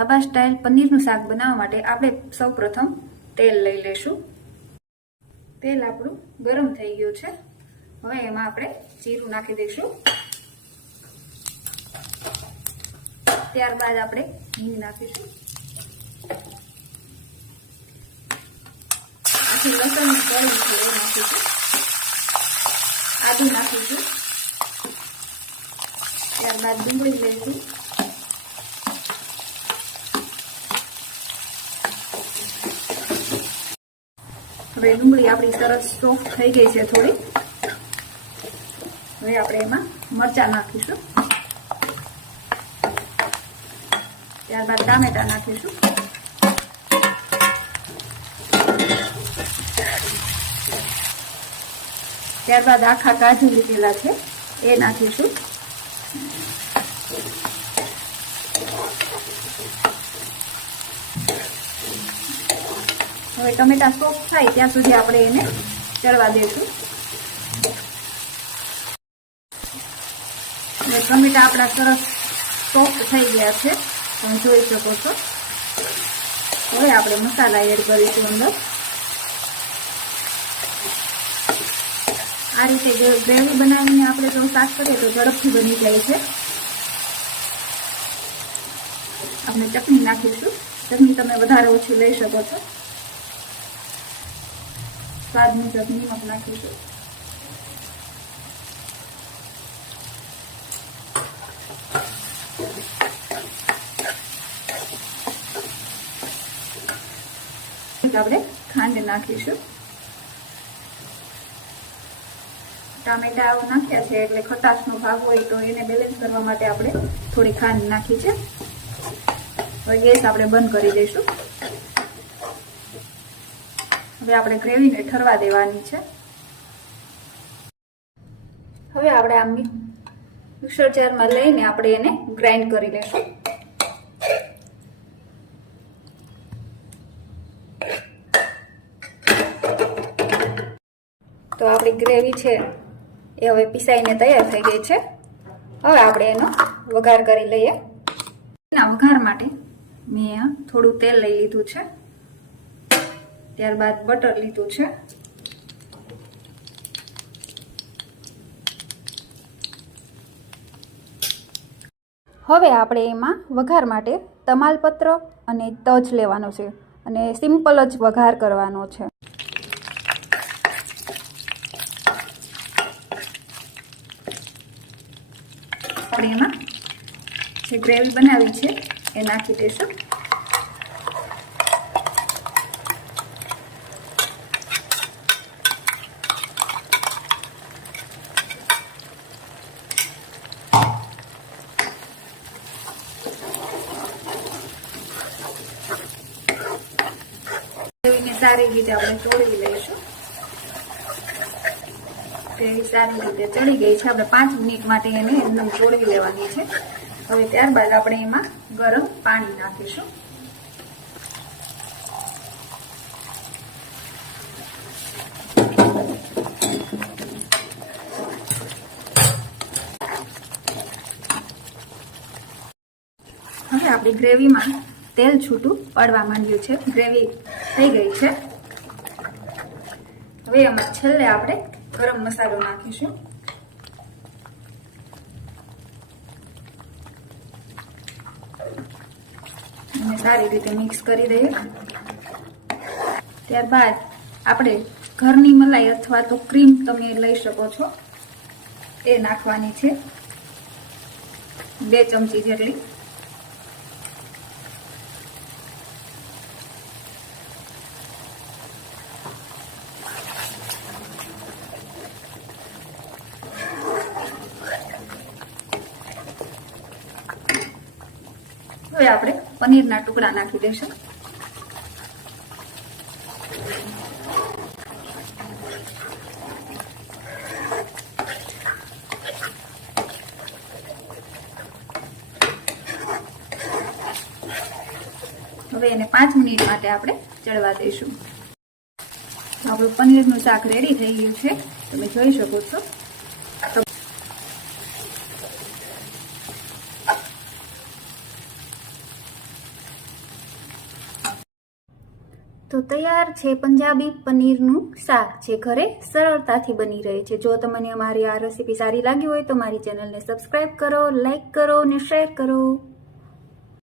Dhaba style પનીરનું શાક બનાવવા માટે આપણે સૌપ્રથમ તેલ લઈ લેશું। તેલ આપણું ગરમ થઈ ગયું છે। હવે એમાં આપણે જીરું નાખી દઈશું। ત્યારબાદ આપણે હિંગ નાખીશું। પછી લસણની કળી છે એ નાખીશું। આદુ નાખીશું। ત્યારબાદ ડુંગળી લઈશું। હવે ડુંગળી આપણી સરસ સોફ્ટ થઈ ગઈ છે થોડી। હવે આપણે એમાં મરચાં નાખીશું। ત્યારબાદ ટામેટા નાખીશું। ત્યારબાદ આખા કાજુ લીધેલા છે એ નાખીશું। હવે ટમેટા સોફ્ટ થાય ત્યાં સુધી આપણે એને ચડવા દઈશું। હવે ટમેટા આપણા સરસ સોફ્ટ થઈ ગયા છે, તમે જોઈ શકો છો। હવે આપણે મસાલા એડ કરીશું અંદર। આ રીતે ગ્રેવી બનાવીને આપણે જો શાક કરીએ તો ઝડપથી બની જાય છે। આપણે ચટણી નાખીશું। ચટણી તમે વધારે ઓછી લઈ શકો છો। સ્વાદ મુજબ નમક નાખીશું। આપણે ખાંડ નાખીશું। ટામેટા નાખ્યા છે એટલે ખટાશનો ભાગ હોય તો એને બેલેન્સ કરવા માટે આપણે થોડી ખાંડ નાખી છે। હવે ગેસ આપણે બંધ કરી દઈશું। હવે આપણે ગ્રેવીને ઠરવા દેવાની છે। હવે આપણે આ મિક્સર જારમાં લઈને આપણે એને ગ્રાઇન્ડ કરી લઈશું। તો આપણી ગ્રેવી છે એ હવે પીસાઈને તૈયાર થઈ ગઈ છે। હવે આપણે એનો વઘાર કરી લઈએ। એના વઘાર માટે મેં થોડું તેલ લઈ લીધું છે। ત્યારબાદ બટર લીધું છે। હવે આપણે એમાં વઘાર માટે તમાલપત્ર અને તજ લેવાનો છે અને સિમ્પલ જ વઘાર કરવાનો છે। આપણે એમાં જે ગ્રેવી બનાવી છે એ નાખી દઈશું। ગ્રેવીને સારી રીતે આપણે ચોળવી લઈશું। ગ્રેવી સારી રીતે ચડી ગઈ છે। આપણે 5 મિનિટ માટે એને એકદમ ચોળવી લેવાની છે। હવે ત્યારબાદ આપણે એમાં ગરમ પાણી નાખીશું। હવે આપણી ગ્રેવીમાં તેલ છૂટું પડવા માંડ્યું છે। ગ્રેવી થઈ ગઈ છે। હવે એમાં છેલ્લે આપણે ગરમ મસાલો નાખીશું। અને સારી રીતે મિક્સ કરી દઈએ। ત્યારબાદ આપણે ઘરની મલાઈ અથવા તો ક્રીમ તમે લઈ શકો છો એ નાખવાની છે, 2 ચમચી જેટલી। હવે આપણે પનીરના ટુકડા નાખી દઈશું। હવે એને 5 મિનિટ માટે આપણે ચડવા દઈશું। આપણું પનીરનું શાક રેડી થઈ ગયું છે, તમે જોઈ શકો છો। તો તૈયાર છે પંજાબી પનીરનું શાક, જે ઘરે સરળતાથી બની રહે છે. જો તમને અમારી આ રેસીપી સારી લાગી હોય તો મારી ચેનલને સબસ્ક્રાઇબ કરો, લાઈક કરો અને શેર કરો.